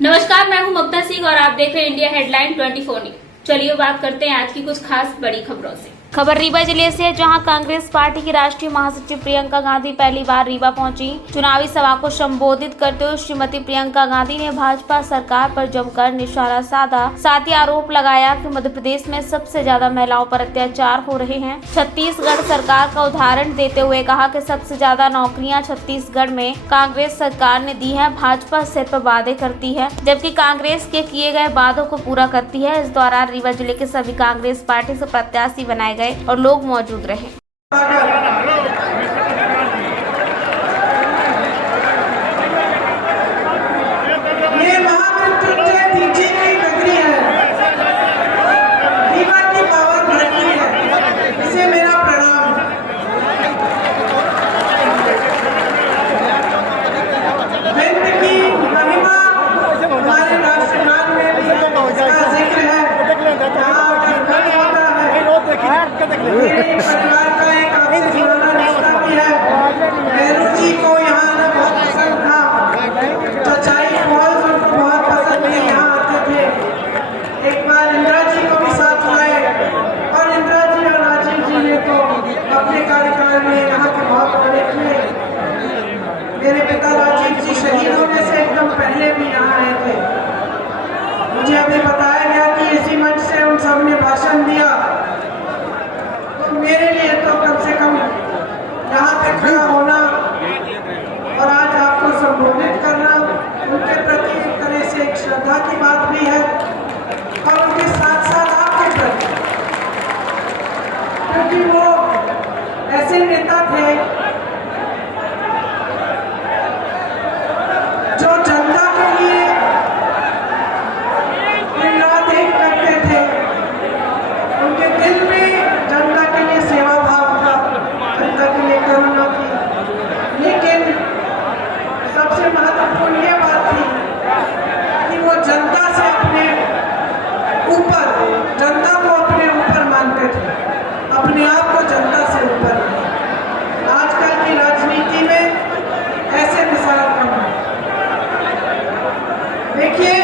नमस्कार, मैं हूं ममता सिंह और आप देख रहे हैं इंडिया हेडलाइन 24 न्यूज। चलिए बात करते हैं आज की कुछ खास बड़ी खबरों से। खबर रीवा जिले से है, जहां कांग्रेस पार्टी की राष्ट्रीय महासचिव प्रियंका गांधी पहली बार रीवा पहुंची। चुनावी सभा को संबोधित करते हुए श्रीमती प्रियंका गांधी ने भाजपा सरकार पर जमकर निशाना साधा। साथ ही आरोप लगाया कि मध्य प्रदेश में सबसे ज्यादा महिलाओं पर अत्याचार हो रहे हैं। छत्तीसगढ़ सरकार का उदाहरण देते हुए कहा कि सबसे ज्यादा नौकरियां छत्तीसगढ़ में कांग्रेस सरकार ने दी है। भाजपा सिर्फ वादे करती है, जबकि कांग्रेस के किए गए वादों को पूरा करती है। इस दौरान रीवा जिले के सभी कांग्रेस पार्टी से प्रत्याशी बनाए गए और लोग मौजूद रहे। ये महामृत्युंजय दीजी की नगरी है, रीवा की पावन धरती है, इसे मेरा प्रणाम। विंध्य की महिमा हमारे राष्ट्रगान में भी इसका जिक्र है। मेरे परिवार का एक आपसे पुराना रिश्ता भी है। नेहरू जी को यहाँ आना बहुत पसंद था। चचाई फॉल्स उनको बहुत पसंद है, यहाँ आते थे। एक बार इंदिरा जी को भी साथ लाए और इंदिरा जी और राजीव जी ने तो अपने कार्यकाल में यहाँ के बहुत बड़े थे। मेरे पिता राजीव जी शहीद होने से एकदम पहले भी यहाँ आए थे। मुझे अभी बताया गया कि इसी मंच से उन सब ने भाषण दिया। मेरे लिए तो कम से कम यहाँ पे खड़ा होना और आज आपको संबोधित करना उनके प्रति एक तरह से एक श्रद्धा की बात भी है और उनके साथ साथ आपके प्रति, क्योंकि वो ऐसे नेता थे जो जनता के लिए दिन रात एक करते थे। उनके दिल में जनता के लिए सेवा भाव था, जनता के लिए करुणा थी। लेकिन सबसे महत्वपूर्ण ये बात थी कि वो जनता से अपने ऊपर, जनता को अपने ऊपर मानते थे, अपने आप को जनता से ऊपर। आजकल की राजनीति में ऐसे मिसाल कम है। देखिए,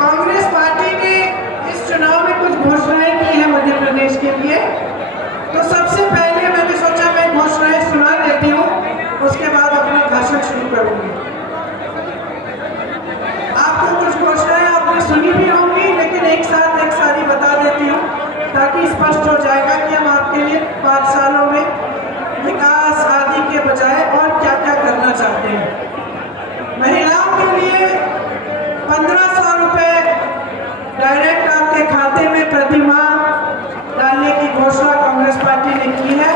कांग्रेस पार्टी ने इस चुनाव में कुछ घोषणाएं की है मध्य प्रदेश के लिए। तो सबसे पहले मैंने सोचा मैं घोषणाएं सुना देती हूँ, उसके बाद अपना भाषण शुरू करूंगी। आपको कुछ घोषणाएं आपने सुनी भी होंगी, लेकिन एक साथ एक सारी बता देती हूँ ताकि स्पष्ट हो जाएगा कि हम आपके लिए 5 सालों में विकास आदि के बजाय और क्या क्या करना चाहते हैं। महिलाओं के लिए 1500 रुपए डायरेक्ट आपके खाते में प्रति माह डालने की घोषणा कांग्रेस पार्टी ने की है।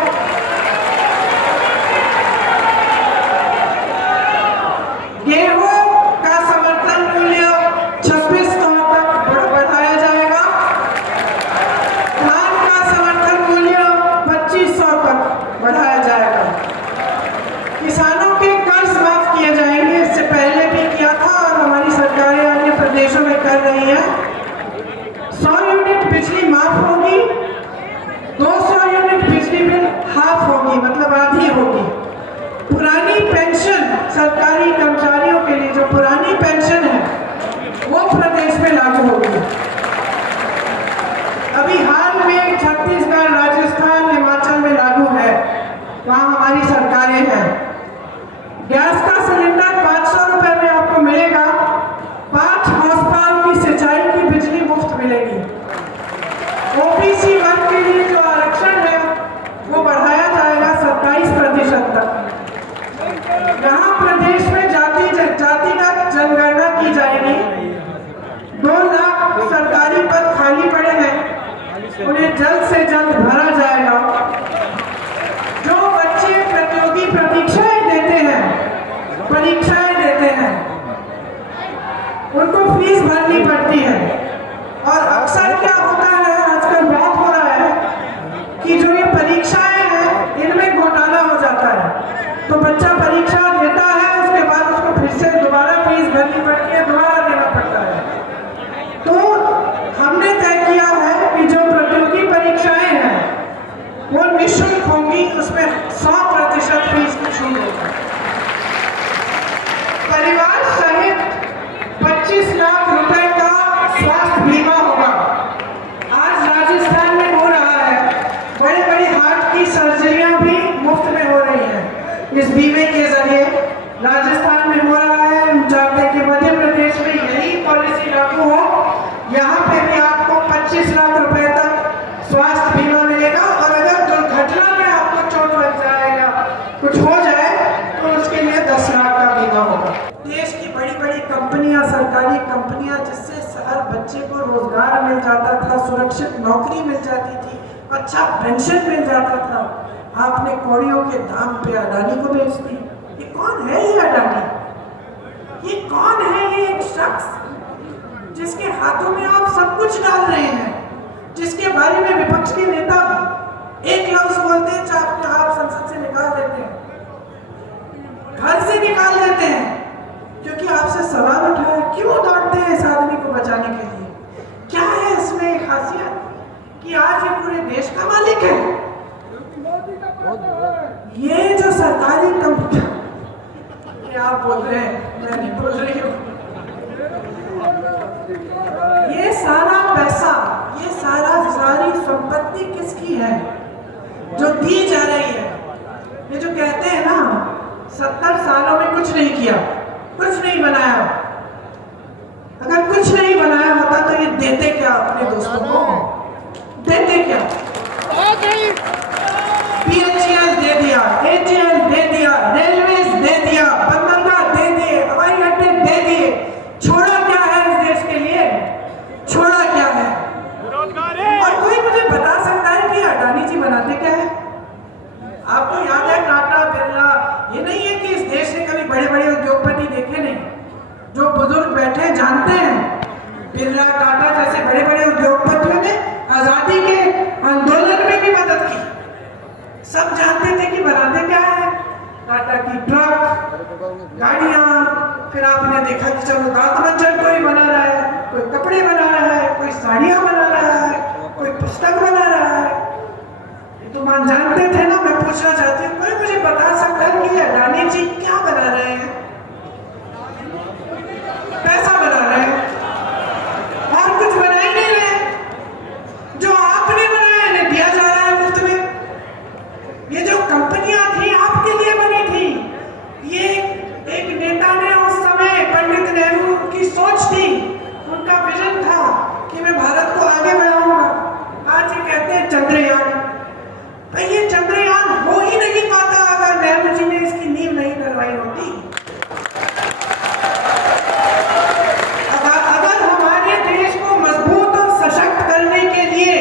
गेहूं का समर्थन मूल्य 2600 तक बढ़ाया जाएगा। धान का समर्थन मूल्य 2500 तक बढ़ाया जाएगा। किसानों के कर्ज माफ किए जाएंगे, इससे पहले भी किया था और हमारी सरकारें अन्य प्रदेशों में कर रही है। 100 यूनिट बिजली माफ होगी, 200 यूनिट बिजली बिल हाफ होगी, मतलब आधी होगी। पुरानी पेंशन सरकारी कर्मचारियों के लिए, जो पुरानी पेंशन है वो प्रदेश में लागू होगी। अभी हाल में छत्तीसगढ़, राजस्थान, हिमाचल में लागू है, वहाँ हमारी सरकारें हैं। गैस का सिलेंडर 500 रुपए में आपको मिलेगा। 5 हॉर्स पावर की सिंचाई की बिजली मुफ्त मिलेगी। ओबीसी वर्ग के लिए जो आरक्षण है वो बढ़ाया जाएगा 27% तक। यहाँ प्रदेश में जातिगत जनगणना की जाएगी। 2 लाख सरकारी पद खाली पड़े हैं, उन्हें जल्द से जल्द भरा जाएगा। जो बच्चे प्रतियोगी परीक्षाएं देते हैं उनको फीस भरनी पड़ती है। और अक्सर क्या होता है, आजकल बहुत हो रहा है कि जो ये परीक्षाएं हैं इनमें घोटाला हो जाता है। तो बच्चा परीक्षा देता है, उसके बाद उसको फिर से दोबारा फीस भरनी पड़ती है, दोबारा देना पड़ता है। तो हमने तय किया है कि जो प्रतियोगी परीक्षाएं हैं वो निःशुल्क होंगी, उसमें 100% फीस की छूट होगी। परिवार सहित चाहते हैं कि मध्य प्रदेश में यही पॉलिसी लागू हो। यहाँ पे भी आपको 25 लाख रुपए तक स्वास्थ्य बीमा मिलेगा, और अगर दुर्घटना में आपको चोट लग जाए या कुछ हो जाए तो उसके लिए 10 लाख का बीमा होगा। देश की बड़ी बड़ी कंपनियां, सरकारी कंपनियां, जिससे हर बच्चे को रोजगार मिल जाता था, सुरक्षित नौकरी मिल जाती थी, अच्छा पेंशन मिल जाता था, आपने कौड़ियों के दाम पे अडानी को बेच दी। ये कौन है ये अडानी? ये कौन है ये एक शख्स जिसके हाथों में आप सब कुछ डाल रहे हैं, जिसके बारे में विपक्ष के नेता एक लफ्ज बोलते हैं, चाहे आप संसद से निकाल देते हैं, घर से निकाल देते हैं, क्योंकि आपसे सवाल उठाया क्यों डांटते हैं इस आदमी को बचाने के लिए? क्या है इसमें खासियत कि आज ये पूरे देश का मालिक है? ये जो सरकारी कंपनी, ये आप बोल रहे हैं, मैं नहीं बोल रही हूँ, ये सारा पैसा, ये सारी संपत्ति किसकी है जो दी जा रही है? ये जो कहते हैं ना 70 सालों में कुछ नहीं किया, कुछ नहीं बनाया, अगर कुछ नहीं बनाया होता तो ये देते क्या अपने दोस्तों को? देते क्या? PHEL दे दिया, AGL दे दिया, रेलवेज दे दिया, बंदरगाह दे दिए, हवाई अड्डे दे दिए, छोड़ा क्या है इस देश के लिए? छोड़ा क्या है? और कोई मुझे बता सकता है कि अडानी जी बनाते क्या है? आपको याद है टाटा, बिरला? ये नहीं है कि इस देश ने कभी बड़े बड़े उद्योगपति देखे नहीं, जो बुजुर्ग बैठे जानते हैं। बिरला, टाटा जैसे बड़े बड़े उद्योगपतियों ने आजादी के आंदोलन में भी मदद की। सब जानते थे कि बनाते क्या है। टाटा की ट्रक, गाड़ियां, फिर आपने देखा कि चलो दांत मंजन कोई बना रहा है, कोई कपड़े बना रहा है, कोई साड़ियां बना रहा है, कोई पुस्तक बना रहा है। तो मान जानते थे ना। मैं पूछना चाहती हूँ, कोई मुझे बता सकता है कि अडानी जी क्या बना रहे हैं? पैसा बना रहे हैं और कुछ बना ही नहीं रहे। जो आपने बनाया इन्हें दिया जा रहा है मुफ्त में। ये जो कंपनियां थी आपके लिए बनी थी, ये एक नेता ने उस समय, पंडित नेहरू की सोच थी, उनका विजन था कि मैं भारत को आगे बढ़ाऊंगा। आज ये कहते हैं चंद्रयान, तो ये चंद्रयान हो ही नहीं पाता अगर नेहरू जी ने इसकी नींव नहीं डलवाई होती। अगर हमारे देश को मजबूत और सशक्त करने के लिए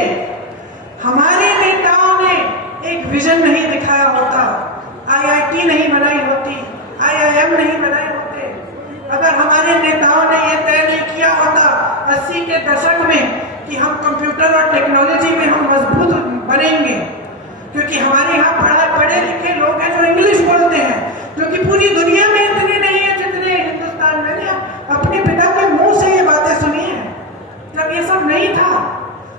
हमारे नेताओं ने एक विजन नहीं दिखाया होता, IIT नहीं बनाई होती, IIM नहीं बनाए होते, अगर हमारे नेताओं ने यह तय नहीं किया होता 80 के दशक में कि हम कंप्यूटर और टेक्नोलॉजी में हम मजबूत बनेंगे, क्योंकि हमारे यहाँ पढ़े लिखे लोग हैं जो इंग्लिश बोलते हैं, जो कि पूरी दुनिया में इतने नहीं है जितने हिंदुस्तान में। मैंने अपने पिता के मुंह से ये बातें सुनी है जब ये सब नहीं था।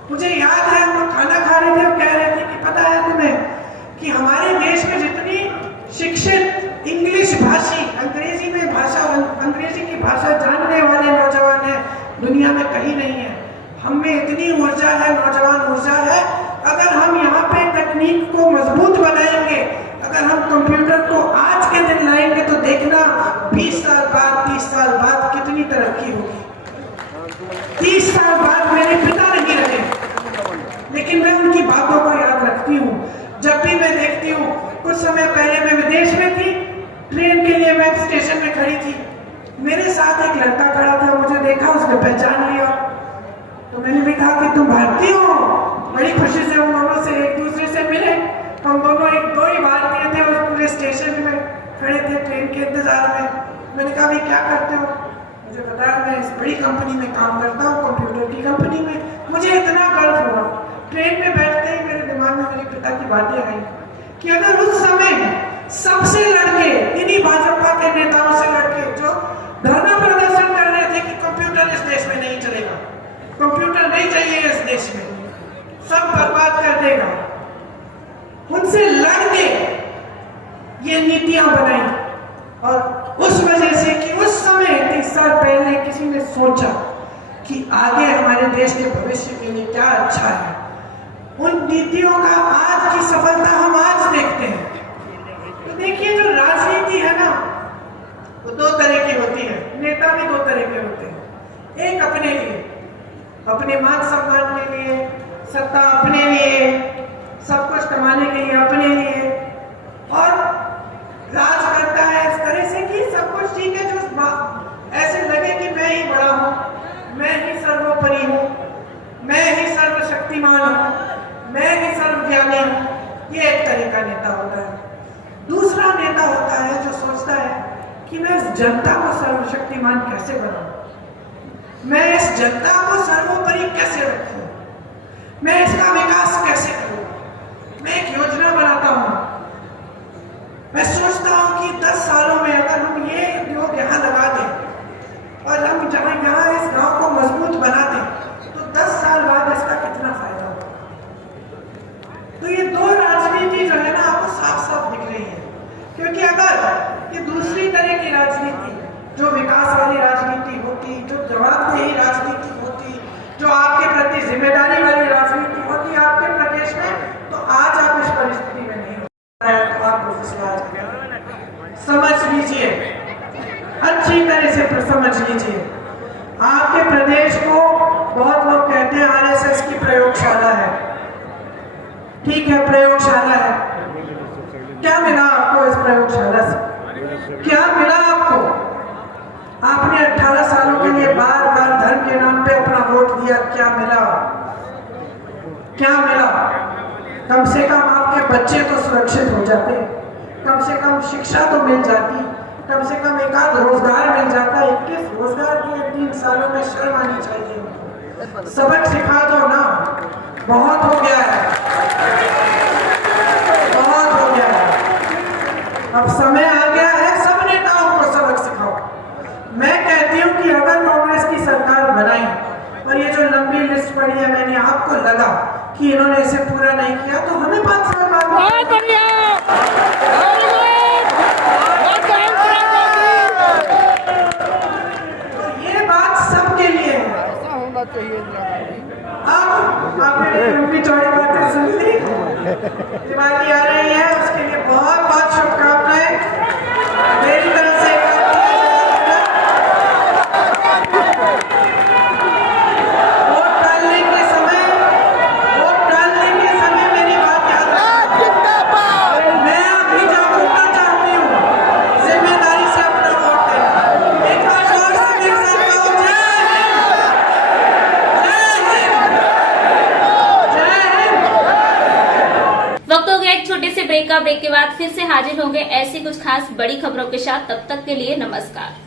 मुझे याद है हम खाना खा रहे थे और कह रहे थे कि पता है तुम्हें कि हमारे देश में जितनी शिक्षित इंग्लिश भाषी, अंग्रेजी में भाषा, अंग्रेजी की भाषा जानने वाले नौजवान हैं दुनिया में कहीं नहीं है। हम में इतनी ऊर्जा है, नौजवान ऊर्जा है। अगर हम यहाँ पे तकनीक को मजबूत बनाएंगे, अगर हम कंप्यूटर को आज के दिन लाएंगे तो देखना 20 साल बाद, 30 साल बाद कितनी तरक्की होगी। 30 साल बाद मेरे पिता नहीं रहे, लेकिन मैं उनकी बातों को याद रखती हूँ। जब भी मैं देखती हूँ, कुछ समय पहले मैं विदेश में थी, ट्रेन के लिए मैं स्टेशन में खड़ी थी, मेरे साथ एक लड़का खड़ा था, मुझे देखा, उसने पहचान लिया, तो मैंने भी कहा कि तुम भारतीय हो। बड़ी खुशी से उन दोनों से एक दूसरे से मिले। हम दोनों दो ही भारतीय थे, उस पूरे स्टेशन में खड़े थे ट्रेन के इंतजार में। मैंने कहा भाई क्या करते हो? मुझे बताया मैं इस बड़ी कंपनी में काम करता हूँ, कंप्यूटर की कंपनी में। मुझे इतना गर्व हुआ, ट्रेन में बैठते ही मेरे दिमाग में मेरे पिता की बातें आई कि अगर उस समय सबसे लड़के, इन्हीं भाजपा के नेताओं से लड़के जो धरना प्रदर्शन कर रहे थे कि कंप्यूटर इस देश में नहीं चलेगा, कंप्यूटर नहीं चाहिए इस देश में, सब बर्बाद कर देगा, उनसे लड़के ये नीतियां बनाई। और उस वजह से कि उस समय 30 साल पहले किसी ने सोचा कि आगे हमारे देश के भविष्य के लिए क्या अच्छा है, उन नीतियों का आज की सफलता हम आज देखते हैं। तो देखिए, जो राजनीति है ना, वो दो तरह की होती है। नेता एक अपने लिए, अपने मान सम्मान के लिए, सत्ता अपने लिए, सब कुछ कमाने के लिए अपने लिए, और राज करता है इस तरह से कि सब कुछ ठीक है, जो ऐसे लगे कि मैं ही बड़ा हूं, मैं ही सर्वोपरि हूं, मैं ही सर्वशक्तिमान हूं, मैं ही सर्वज्ञानी हूं। ये एक तरह का नेता होता है। दूसरा नेता होता है जो सोचता है कि मैं इस जनता को सर्वशक्तिमान कैसे बनाऊं, मैं इस जनता को सर्वोपरि कैसे रखूं, मैं इसका विकास कैसे करूं। मैं एक योजना बनाता हूं, मैं सोचता हूं कि 10 सालों में अगर हम ये उद्योग यहाँ लगा दें और हम जहाँ यहाँ इस गांव को मजबूत बना दें तो 10 साल बाद इसका कितना फायदा होगा। तो ये दो राजनीति जो है ना आपको साफ साफ दिख रही है, क्योंकि अगर ये दूसरी तरह की राजनीति, जो विकास वाली राजनीति होती, जो जवाबदेही राजनीति होती, जो आपके प्रति जिम्मेदारी वाली राजनीति होती आपके प्रदेश में, तो आज आप इस परिस्थिति में नहीं होता है। तो आप समझ लीजिए, अच्छी तरह से समझ लीजिए, आपके प्रदेश को बहुत लोग कहते हैं आरएसएस की प्रयोगशाला है। ठीक है, प्रयोगशाला है। क्या मिला आपको इस प्रयोगशाला से? क्या मिला आपको? आपने 18 सालों के लिए बार बार धर्म के नाम पे अपना वोट दिया, क्या मिला? क्या मिला? कम से कम आपके बच्चे तो सुरक्षित हो जाते, कम से कम शिक्षा तो मिल जाती, कम से कम एक आध रोजगार मिल जाता। 21 रोजगार दिए 3 सालों में, शर्म आनी चाहिए। सबक सिखा दो ना, बहुत हो गया है, बहुत हो गया है। अब समय आ गया है सब नेताओं को सबक सिखाओ। मैं कहती हूँ कि अगर कांग्रेस की सरकार बनाई और ये जो लंबी लिस्ट पड़ी है, मैंने आपको लगा कि इन्होंने इसे पूरा नहीं किया, तो हमें 5 साल बाद तो ये बात सबके लिए है। अब आपने लंबी चौड़ी बातें सुन ली, दिवाली आ रही है, उसके लिए बहुत बहुत शुभकामनाएं मेरी तरफ से। वोट डालने के समय मेरी बात याद रखना। मैं अभी जागरूकता चाहती हूँ, जिम्मेदारी से अपना वोट देना। एक बार जोर से मेरे साथ कहो, जय हिंद, जय हिंद। वक्त हो गया एक छोटे से ब्रेक का। ब्रेक के बाद फिर से हाजिर होंगे ऐसी कुछ खास बड़ी खबरों के साथ। तब तक के लिए नमस्कार।